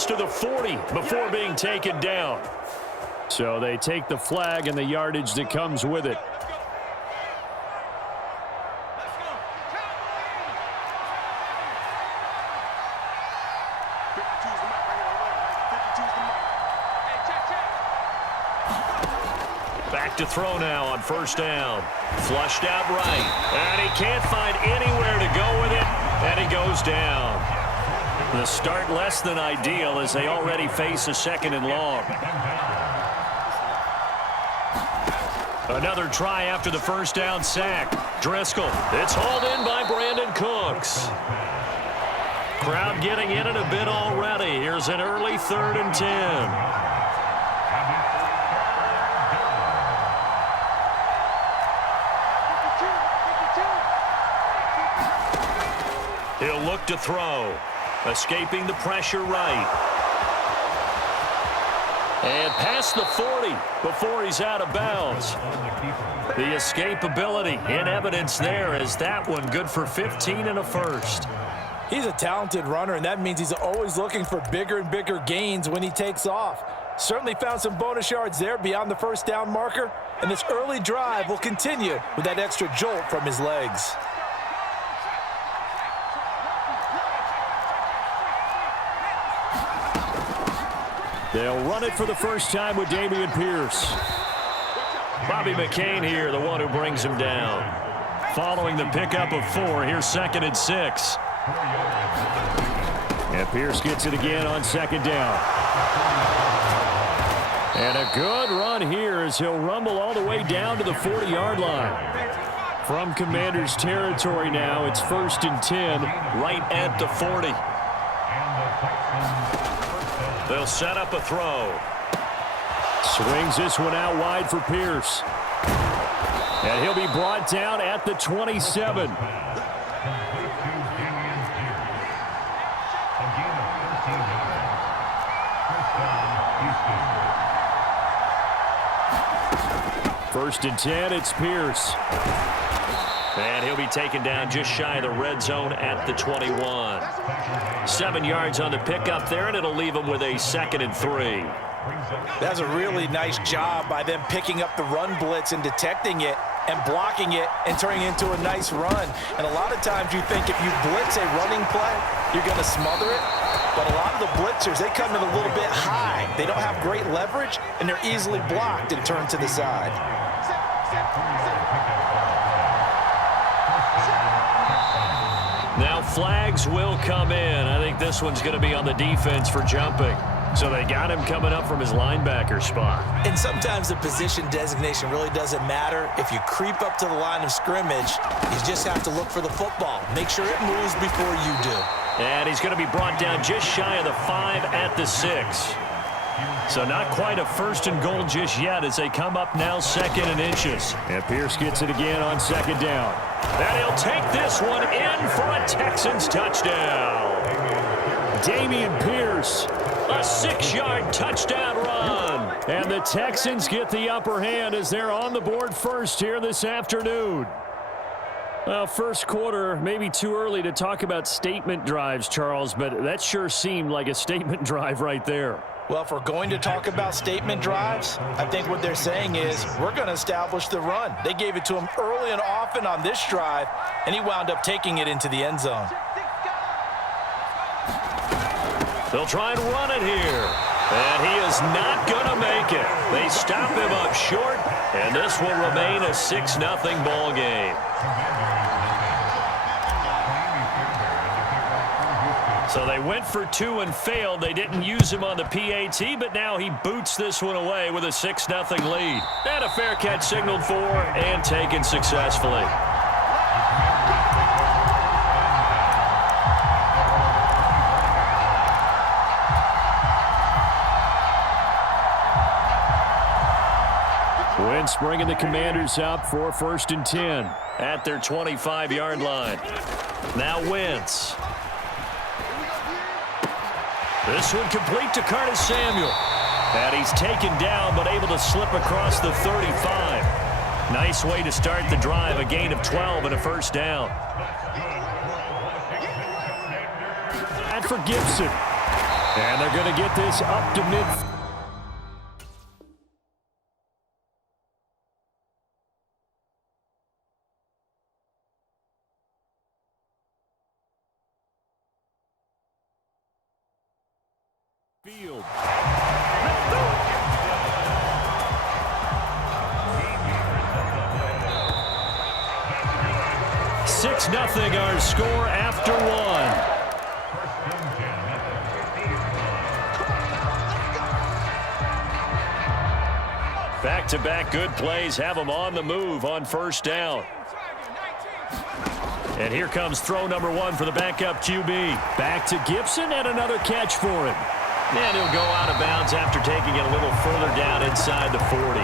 close to the 40 before being taken down. So they take the flag and the yardage that comes with it. Back to throw now on first down. Flushed out right. And he can't find anywhere to go with it. And he goes down. The start less than ideal as they already face a second and long. Another try after the first down sack. Driscoll. It's hauled in by Brandon Cooks. Crowd getting in it a bit already. Here's an early 3rd and 10. He'll look to throw. Escaping the pressure right. And past the 40 before he's out of bounds. The escapability in evidence there as that one good for 15 and a first. He's a talented runner, and that means he's always looking for bigger and bigger gains when he takes off. Certainly found some bonus yards there beyond the first down marker, and this early drive will continue with that extra jolt from his legs. They'll run it for the first time with Dameon Pierce. Bobby McCain here, the one who brings him down. Following the pickup of 4, here's 2nd and 6. And Pierce gets it again on 2nd down. And a good run here as he'll rumble all the way down to the 40-yard line. From Commander's territory now, it's 1st and 10, right at the 40. They'll set up a throw. Swings this one out wide for Pierce. And he'll be brought down at the 27. First and 10, it's Pierce. And he'll be taken down just shy of the red zone at the 21. 7 yards on the pickup there, and it'll leave him with a 2nd and 3. That's a really nice job by them picking up the run blitz and detecting it and blocking it and turning it into a nice run. And a lot of times you think if you blitz a running play, you're going to smother it. But a lot of the blitzers, they come in a little bit high. They don't have great leverage, and they're easily blocked and turned to the side. Now flags will come in. I think this one's going to be on the defense for jumping. So they got him coming up from his linebacker spot. And sometimes the position designation really doesn't matter. If you creep up to the line of scrimmage, you just have to look for the football. Make sure it moves before you do. And he's going to be brought down just shy of the 5 at the 6. So not quite a 1st and goal just yet as they come up now 2nd and inches. And Pierce gets it again on 2nd down. And he'll take this one in for a Texans touchdown. Dameon Pierce, a 6-yard touchdown run. And the Texans get the upper hand as they're on the board first here this afternoon. Well, first quarter, maybe too early to talk about statement drives, Charles, but that sure seemed like a statement drive right there. Well, if we're going to talk about statement drives, I think what they're saying is we're going to establish the run. They gave it to him early and often on this drive, and he wound up taking it into the end zone. They'll try and run it here. And he is not going to make it. They stop him up short, and this will remain a 6-0 ball game. So they went for 2 and failed. They didn't use him on the PAT, but now he boots this one away with a 6-0 lead. And a fair catch signaled for and taken successfully. Wentz bringing the Commanders up for 1st and 10 at their 25-yard line. Now Wentz. This one complete to Curtis Samuel. And he's taken down but able to slip across the 35. Nice way to start the drive, a gain of 12 and a first down. And for Gibson. And they're going to get this up to mid. Field. 6-0 our score after one. Back-to-back good plays have them on the move on first down. And here comes throw number one for the backup QB. Back to Gibson and another catch for him. And he'll go out of bounds after taking it a little further down inside the 40.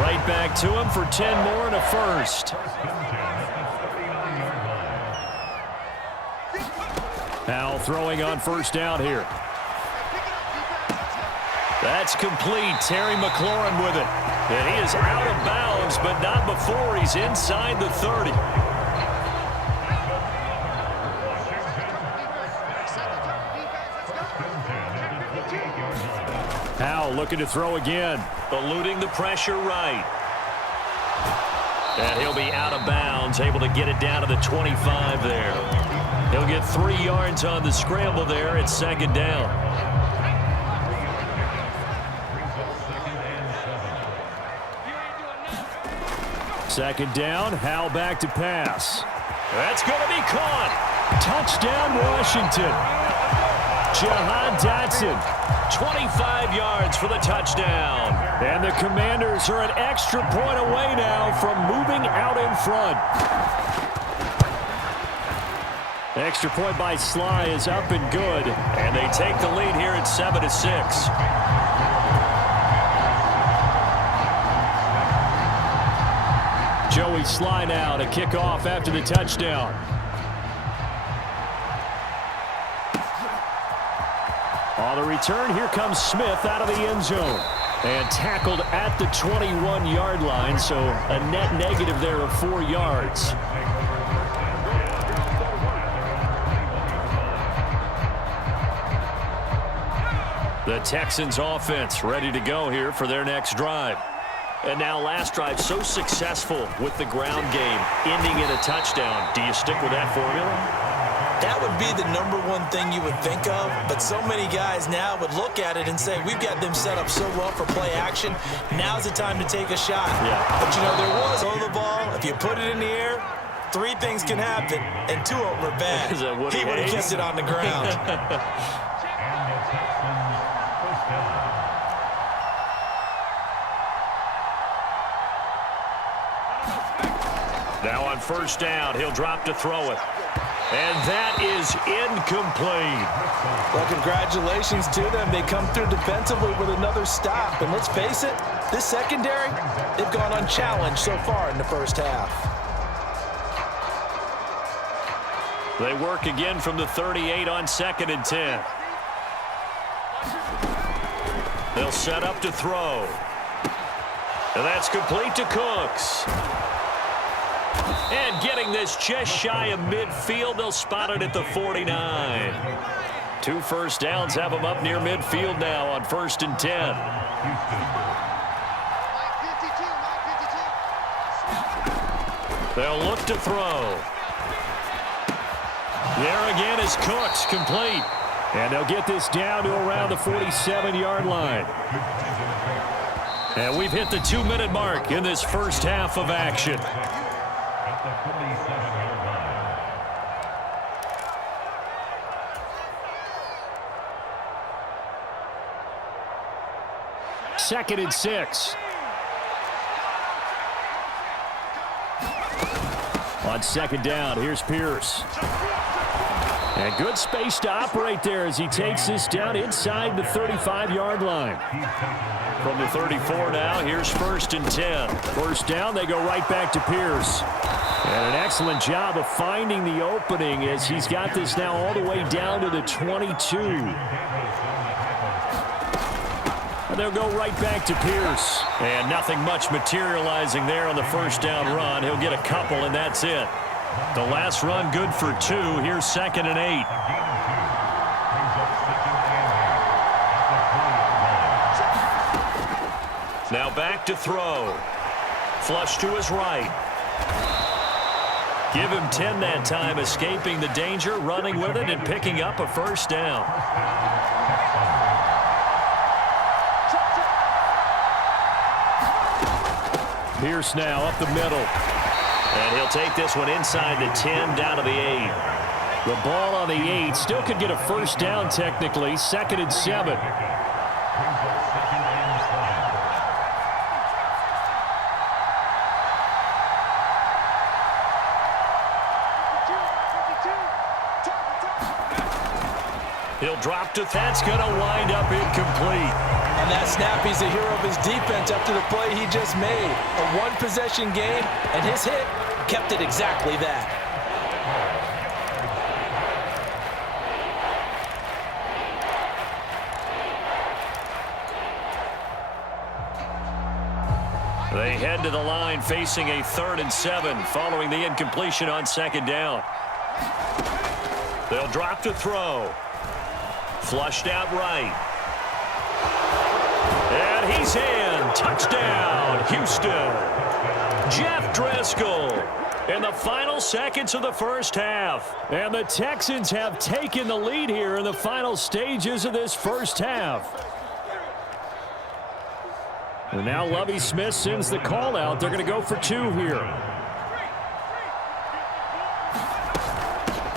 Right back to him for 10 more and a first. Now throwing on first down here. That's complete. Terry McLaurin with it. And he is out of bounds, but not before he's inside the 30. Howell looking to throw again. Eluding the pressure right. And he'll be out of bounds, able to get it down to the 25 there. He'll get 3 yards on the scramble there at second down. Second down, Howell back to pass. That's going to be caught. Touchdown, Washington. Jahan Dotson, 25 yards for the touchdown. And the Commanders are an extra point away now from moving out in front. Extra point by Sly is up and good. And they take the lead here at 7-6. Joey Sly now to kick off after the touchdown. On the return, here comes Smith out of the end zone. And tackled at the 21-yard line, so a net negative there of 4 yards. The Texans offense ready to go here for their next drive. And now last drive so successful with the ground game, ending in a touchdown. Do you stick with that formula? That would be the #1 thing you would think of, but so many guys now would look at it and say, we've got them set up so well for play action. Now's the time to take a shot. Yeah. But, you know, there was throw the ball. If you put it in the air, 3 things can happen, and 2 of them are bad. He would have kept it on the ground. Now on first down, he'll drop to throw it. And that is incomplete. Well, congratulations to them. They come through defensively with another stop. And let's face it, this secondary, they've gone unchallenged so far in the first half. They work again from the 38 on 2nd and 10. They'll set up to throw. And that's complete to Cooks. And getting this just shy of midfield, they'll spot it at the 49. 2 first downs have them up near midfield now on 1st and 10. They'll look to throw. There again is Cooks, complete. And they'll get this down to around the 47-yard line. And we've hit the 2-minute mark in this first half of action. Second and 6. On second down, here's Pierce. And good space to operate there as he takes this down inside the 35-yard line. From the 34 now, here's 1st and 10. First down, they go right back to Pierce. And an excellent job of finding the opening as he's got this now all the way down to the 22. And they'll go right back to Pierce. And nothing much materializing there on the first down run. He'll get a couple, and that's it. The last run good for 2. Here's 2nd and 8. Now back to throw. Flush to his right. Give him 10 that time, escaping the danger, running with it, and picking up a first down. Pierce now up the middle. And he'll take this one inside the 10, down to the 8. The ball on the 8. Still could get a first down technically. 2nd and 7. He'll drop to that's going to wind up incomplete. On that snap, he's the hero of his defense after the play he just made. A one-possession game, and his hit kept it exactly that. They head to the line facing a 3rd and 7 following the incompletion on 2nd down. They'll drop to throw. Flushed out right. And he's in. Touchdown, Houston. Jeff Driscoll in the final seconds of the first half. And the Texans have taken the lead here in the final stages of this first half. And now Lovie Smith sends the call out. They're going to go for 2 here.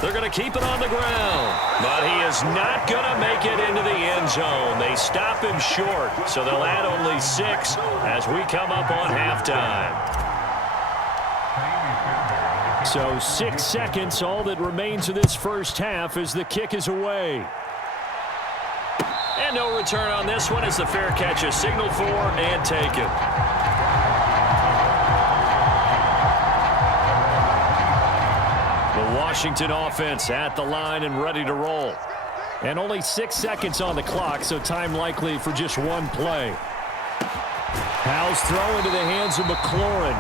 They're going to keep it on the ground. But he is not going to make it into the end zone. They stop him short, so they'll add only 6 as we come up on halftime. So 6 seconds, all that remains of this first half as the kick is away. And no return on this one as the fair catch is signaled for and taken. The Washington offense at the line and ready to roll. And only 6 seconds on the clock, so time likely for just one play. Howell's throw into the hands of McLaurin.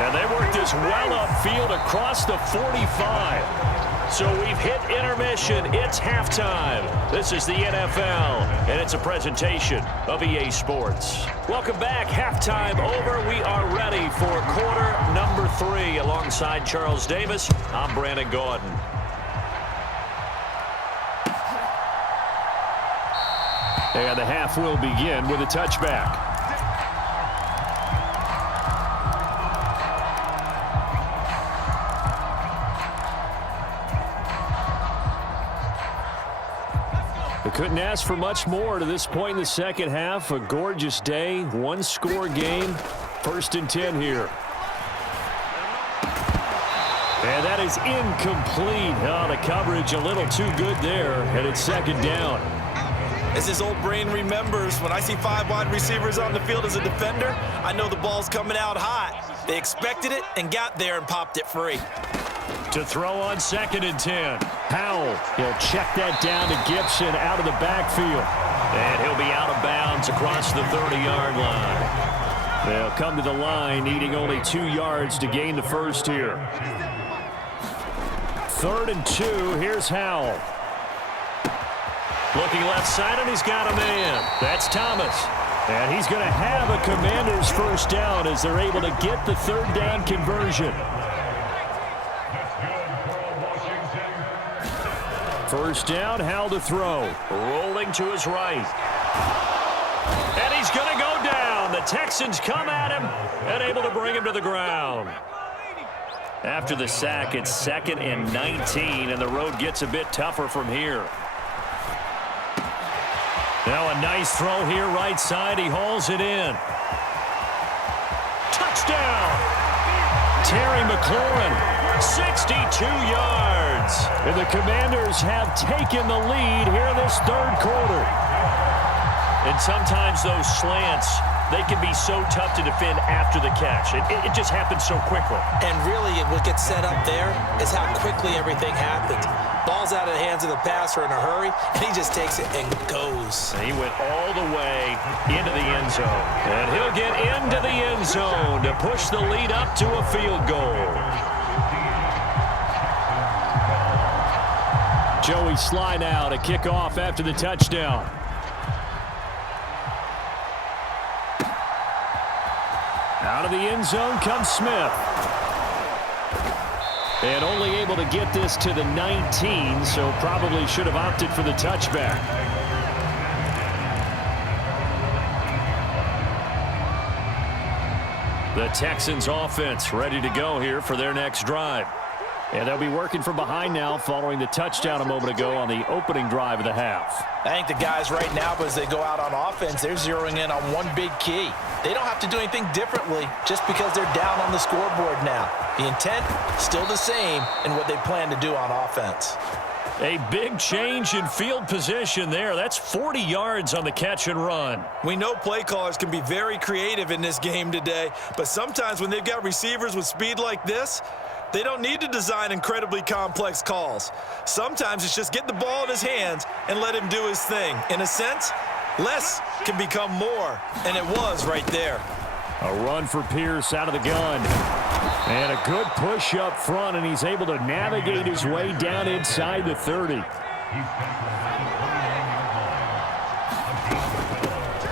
And they work this well upfield across the 45. So we've hit intermission. It's halftime. This is the NFL, and it's a presentation of EA Sports. Welcome back. Halftime over. We are ready for quarter number 3. Alongside Charles Davis, I'm Brandon Gaudin. And the half will begin with a touchback. Couldn't ask for much more to this point in the second half. A gorgeous day, 1-score game. 1st and 10 here. And that is incomplete. Oh, the coverage a little too good there, and it's 2nd down. As his old brain remembers, when I see 5 wide receivers on the field as a defender, I know the ball's coming out hot. They expected it and got there and popped it free. To throw on 2nd and 10. Howell, he'll check that down to Gibson out of the backfield. And he'll be out of bounds across the 30-yard line. They'll come to the line needing only 2 yards to gain the first here. 3rd and 2, here's Howell. Looking left side, and he's got a man. That's Thomas. And he's going to have a Commanders first down as they're able to get the 3rd down conversion. First down, Howell to throw. Rolling to his right. And he's going to go down. The Texans come at him and able to bring him to the ground. After the sack, it's 2nd and 19, and the road gets a bit tougher from here. Now a nice throw here, right side. He hauls it in. Touchdown! Terry McLaurin. 62 yards. And the Commanders have taken the lead here in this 3rd quarter. And sometimes those slants, they can be so tough to defend after the catch. It just happens so quickly. And really, what gets set up there is how quickly everything happens. Ball's out of the hands of the passer in a hurry, and he just takes it and goes. And he went all the way into the end zone. And he'll get into the end zone to push the lead up to a field goal. Joey Sly now to kick off after the touchdown. Out of the end zone comes Smith. And only able to get this to the 19, so probably should have opted for the touchback. The Texans offense ready to go here for their next drive. And they'll be working from behind now following the touchdown a moment ago on the opening drive of the half. I think the guys right now, as they go out on offense, they're zeroing in on one big key. They don't have to do anything differently just because they're down on the scoreboard now. The intent, still the same in what they plan to do on offense. A big change in field position there. That's 40 yards on the catch and run. We know play callers can be very creative in this game today, but sometimes when they've got receivers with speed like this, they don't need to design incredibly complex calls. Sometimes it's just get the ball in his hands and let him do his thing. In a sense, less can become more, and it was right there. A run for Pierce out of the gun. And a good push up front, and he's able to navigate his way down inside the 30.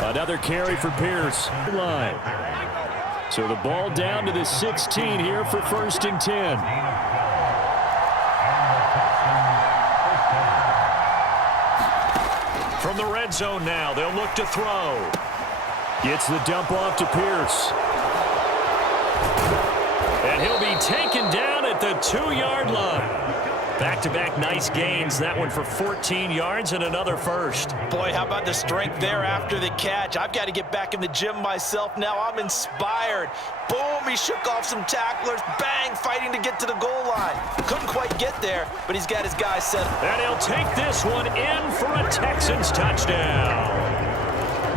Another carry for Pierce. Line. So the ball down to the 16 here for 1st and 10. From the red zone now, they'll look to throw. Gets the dump off to Pierce. And he'll be taken down at the 2-yard line. Back-to-back nice gains. That one for 14 yards and another first. Boy, how about the strength there after the catch? I've got to get back in the gym myself now. I'm inspired. Boom, he shook off some tacklers. Bang, fighting to get to the goal line. Couldn't quite get there, but he's got his guys set. And he'll take this one in for a Texans touchdown.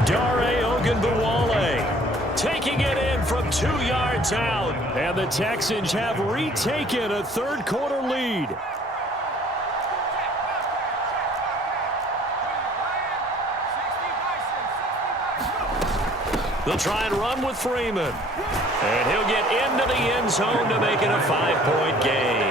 Dare Ogunbowale taking it in from 2 yards out. And the Texans have retaken a third-quarter lead. They'll try and run with Freeman. And he'll get into the end zone to make it a 5-point gain.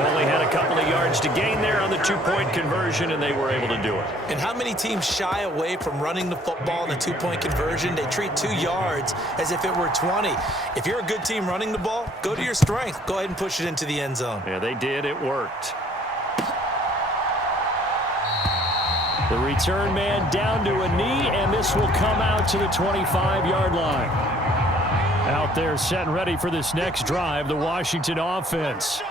Only had a couple of yards to gain there on the 2-point conversion, and they were able to do it. And how many teams shy away from running the football in the 2-point conversion? They treat 2 yards as if it were 20. If you're a good team running the ball, go to your strength. Go ahead and push it into the end zone. Yeah, they did. It worked. The return man down to a knee, and this will come out to the 25-yard line. Out there set and ready for this next drive, the Washington offense.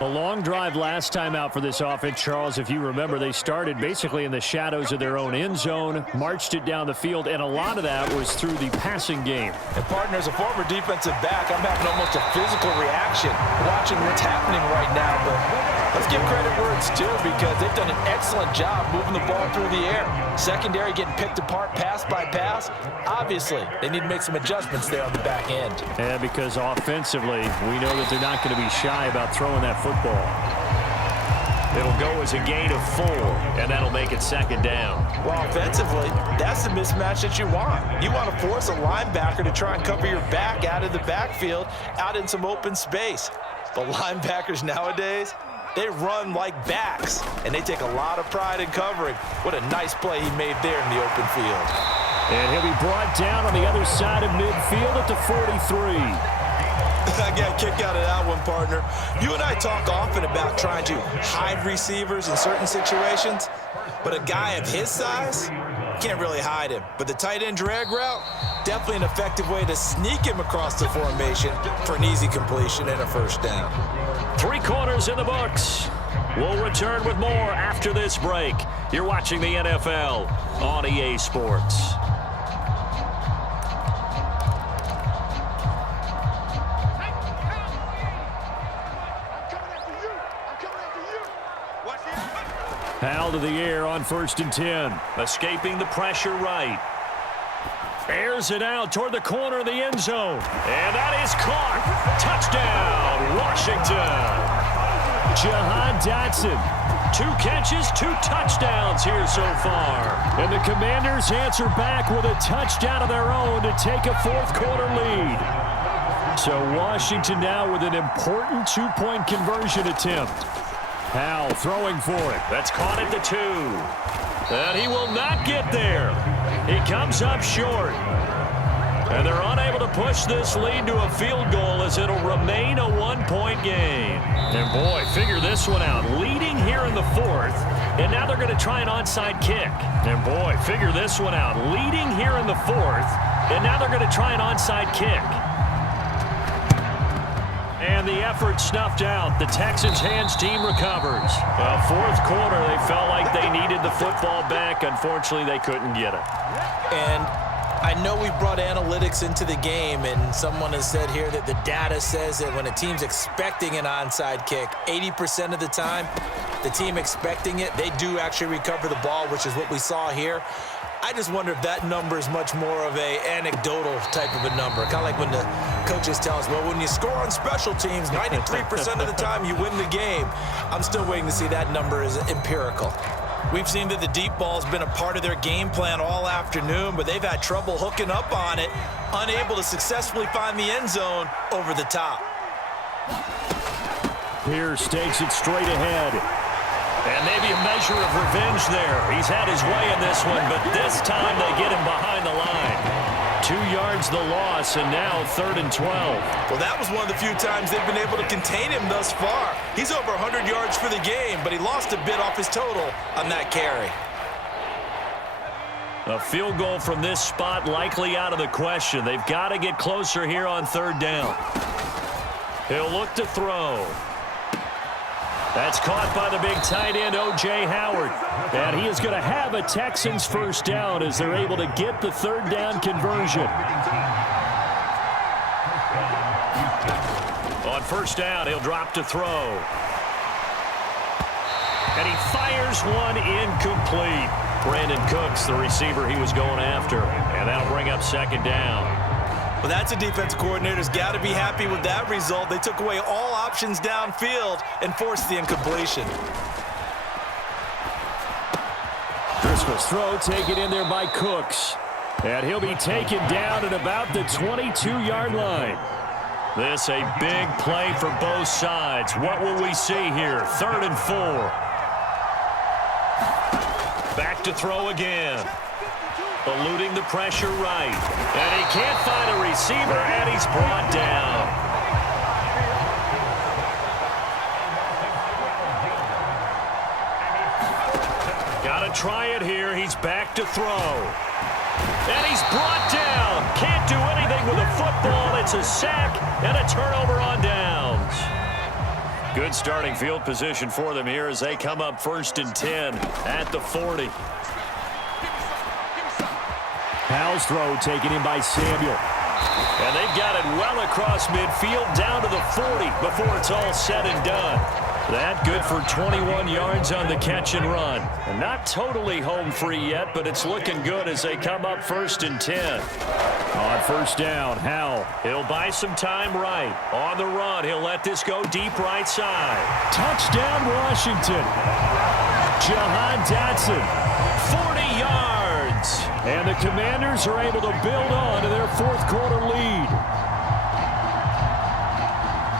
A long drive last time out for this offense, Charles. If you remember, they started basically in the shadows of their own end zone, marched it down the field, and a lot of that was through the passing game. And partner, as a former defensive back, I'm having almost a physical reaction watching what's happening right now. But let's give credit where it's due, because they've done an excellent job moving the ball through the air. Secondary getting picked apart pass by pass. Obviously, they need to make some adjustments there on the back end. Yeah, because offensively, we know that they're not going to be shy about throwing that football. It'll go as a gain of 4, and that'll make it 2nd down. Well, offensively, that's the mismatch that you want. You want to force a linebacker to try and cover your back out of the backfield, out in some open space. But linebackers nowadays, they run like backs, and they take a lot of pride in covering. What a nice play he made there in the open field. And he'll be brought down on the other side of midfield at the 43. I got a kick out of that one, partner. You and I talk often about trying to hide receivers in certain situations, but a guy of his size, can't really hide him. But the tight end drag route, definitely an effective way to sneak him across the formation for an easy completion and a 1st down. 3 quarters in the books. We'll return with more after this break. You're watching the NFL on EA Sports. Hal to the air on 1st and 10. Escaping the pressure right. Airs it out toward the corner of the end zone. And that is caught. Touchdown, Washington. Jahan Dotson. 2 catches, 2 touchdowns here so far. And the Commanders answer back with a touchdown of their own to take a 4th-quarter lead. So Washington now with an important 2-point conversion attempt. Hal throwing for it. That's caught at the 2. And he will not get there. He comes up short. And they're unable to push this lead to a field goal as it'll remain a one-point game. And boy, figure this one out. Leading here in the fourth, and now they're going to try an onside kick. And boy, figure this one out. Leading here in the fourth, and now they're going to try an onside kick. And the effort snuffed out. The Texans' hands team recovers. Well, fourth quarter, they felt like they needed the football back. Unfortunately, they couldn't get it. And I know we brought analytics into the game, and someone has said here that the data says that when a team's expecting an onside kick, 80% of the time, the team expecting it, they do actually recover the ball, which is what we saw here. I just wonder if that number is much more of a anecdotal type of a number. Kind of like when the coaches tell us, well, when you score on special teams, 93% of the time you win the game. I'm still waiting to see that number is empirical. We've seen that the deep ball has been a part of their game plan all afternoon, but they've had trouble hooking up on it, unable to successfully find the end zone over the top. Pierce takes it straight ahead. And maybe a measure of revenge there. He's had his way in this one, but this time they get him behind the line. 2 yards the loss, and now 3rd and 12. Well, that was one of the few times they've been able to contain him thus far. He's over 100 yards for the game, but he lost a bit off his total on that carry. A field goal from this spot likely out of the question. They've got to get closer here on 3rd down. He'll look to throw. That's caught by the big tight end, O.J. Howard. And he is going to have a Texans first down as they're able to get the 3rd down conversion. On 1st down, he'll drop to throw. And he fires one incomplete. Brandon Cooks, the receiver he was going after. And that'll bring up 2nd down. Well, that's a defense coordinator's got to be happy with that result. They took away all options downfield and forced the incompletion. Driscoll's throw taken in there by Cooks. And he'll be taken down at about the 22-yard line. This a big play for both sides. What will we see here? 3rd and 4. Back to throw again. Eluding the pressure right. And he can't find a receiver, and he's brought down. Got to try it here. He's back to throw. And he's brought down. Can't do anything with a football. It's a sack and a turnover on downs. Good starting field position for them here as they come up 1st and 10 at the 40. Powell's throw taken in by Samuel. And they've got it well across midfield down to the 40 before it's all said and done. That good for 21 yards on the catch and run. And not totally home free yet, but it's looking good as they come up 1st and 10. On 1st down, Howell. He'll buy some time right. On the run, he'll let this go deep right side. Touchdown, Washington. Jahan Dotson, 40 yards. And the Commanders are able to build on to their 4th quarter lead.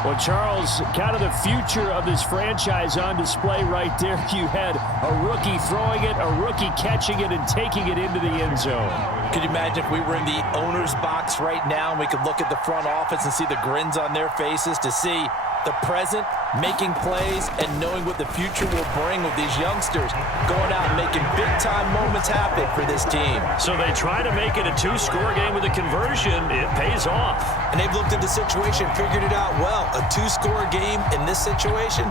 Well, Charles, kind of the future of this franchise on display right there. You had a rookie throwing it, a rookie catching it, and taking it into the end zone. Could you imagine if we were in the owner's box right now and we could look at the front office and see the grins on their faces to see the present, making plays, and knowing what the future will bring with these youngsters going out and making big-time moments happen for this team. So they try to make it a 2-score game with a conversion. It pays off. And they've looked at the situation, figured it out well. A 2-score game in this situation,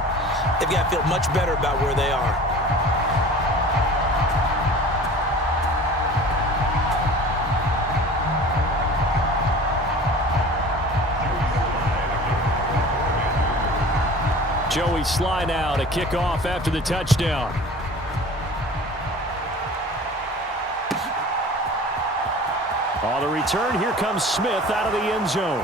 they've got to feel much better about where they are. Joey Sly now to kick off after the touchdown. On the return, here comes Smith out of the end zone.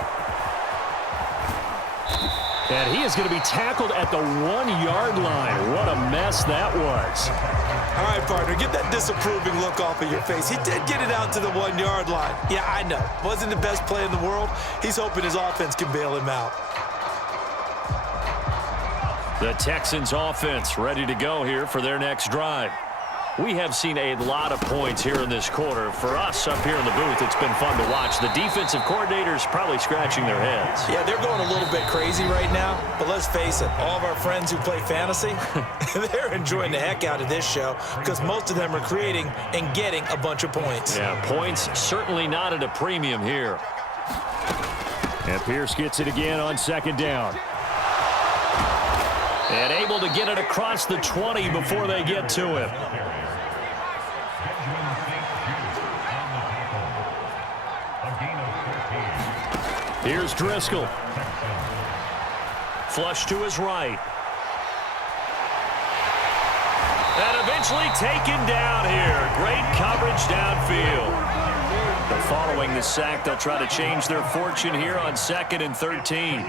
And he is going to be tackled at the 1-yard line. What a mess that was. All right, partner, get that disapproving look off of your face. He did get it out to the 1-yard line. Yeah, I know. Wasn't the best play in the world. He's hoping his offense can bail him out. The Texans offense ready to go here for their next drive. We have seen a lot of points here in this quarter. For us up here in the booth, it's been fun to watch. The defensive coordinators probably scratching their heads. Yeah, they're going a little bit crazy right now, but let's face it, all of our friends who play fantasy, they're enjoying the heck out of this show because most of them are creating and getting a bunch of points. Yeah, points certainly not at a premium here. And Pierce gets it again on second down. And able to get it across the 20 before they get to him. Here's Driscoll. Flush to his right. And eventually taken down here. Great coverage downfield. But following the sack, they'll try to change their fortune here on 2nd and 13.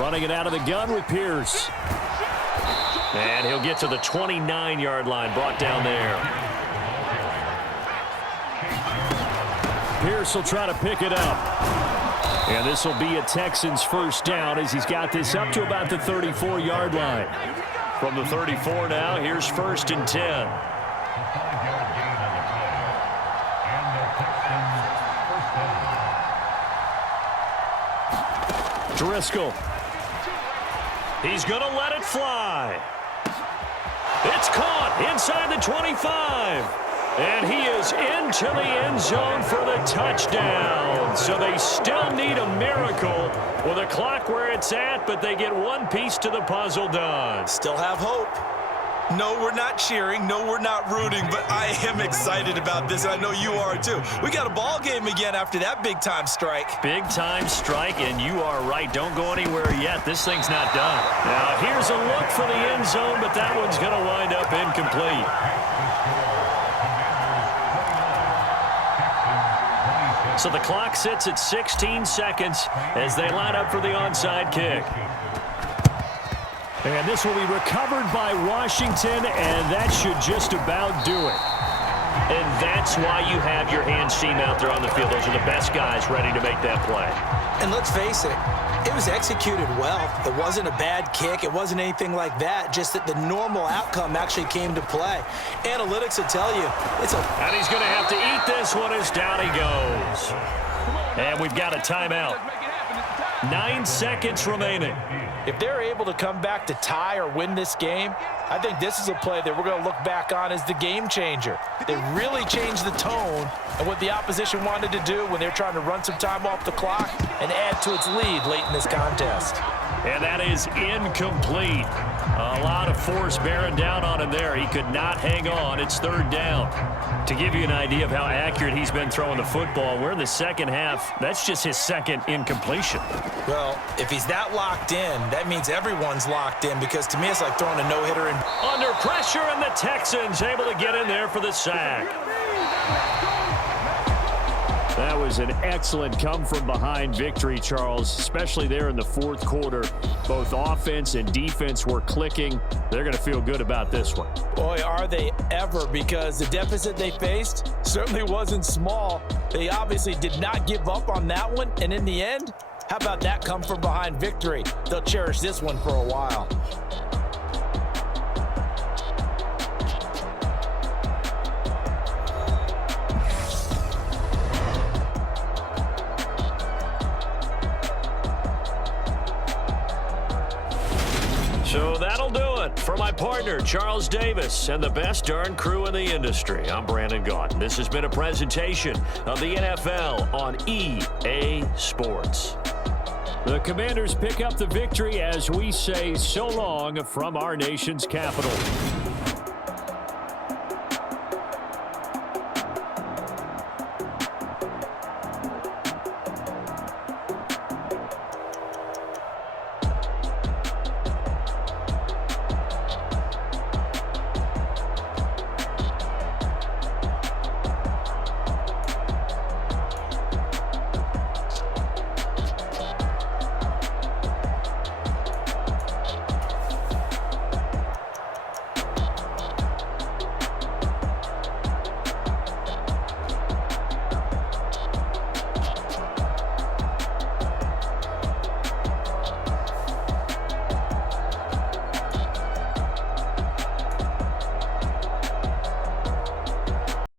Running it out of the gun with Pierce. And he'll get to the 29-yard line, brought down there. Pierce will try to pick it up. And this will be a Texans first down as he's got this up to about the 34-yard line. From the 34 now, here's 1st and 10. Driscoll. He's going to let it fly. It's caught inside the 25. And he is into the end zone for the touchdown. So they still need a miracle with a clock where it's at, but they get one piece to the puzzle done. Still have hope. No, we're not cheering. No, we're not rooting, but I am excited about this, and I know you are too. We got a ball game again after that big-time strike. Big-time strike, and you are right. Don't go anywhere yet. This thing's not done. Now, here's a look for the end zone, but that one's going to wind up incomplete. So the clock sits at 16 seconds as they line up for the onside kick. And this will be recovered by Washington, and that should just about do it. And that's why you have your hands team out there on the field. Those are the best guys ready to make that play. And let's face it, it was executed well. It wasn't a bad kick. It wasn't anything like that, just that the normal outcome actually came to play. Analytics will tell you it's a... And he's going to have to eat this one as down he goes. And we've got a timeout. 9 seconds remaining. If they're able to come back to tie or win this game, I think this is a play that we're going to look back on as the game changer. They really changed the tone and what the opposition wanted to do when they're trying to run some time off the clock and add to its lead late in this contest. And that is incomplete. A lot of force bearing down on him there. He could not hang on. It's 3rd down. To give you an idea of how accurate he's been throwing the football, we're in the second half. That's just his 2nd incompletion. Well, if he's that locked in, that means everyone's locked in because to me it's like throwing a no-hitter in. Under pressure, and the Texans able to get in there for the sack. That was an excellent come-from-behind victory, Charles, especially there in the 4th quarter. Both offense and defense were clicking. They're going to feel good about this one. Boy, are they ever, because the deficit they faced certainly wasn't small. They obviously did not give up on that one, and in the end, how about that come-from-behind victory? They'll cherish this one for a while. So that'll do it for my partner, Charles Davis, and the best darn crew in the industry. I'm Brandon Gaudin. This has been a presentation of the NFL on EA Sports. The Commanders pick up the victory as we say so long from our nation's capital.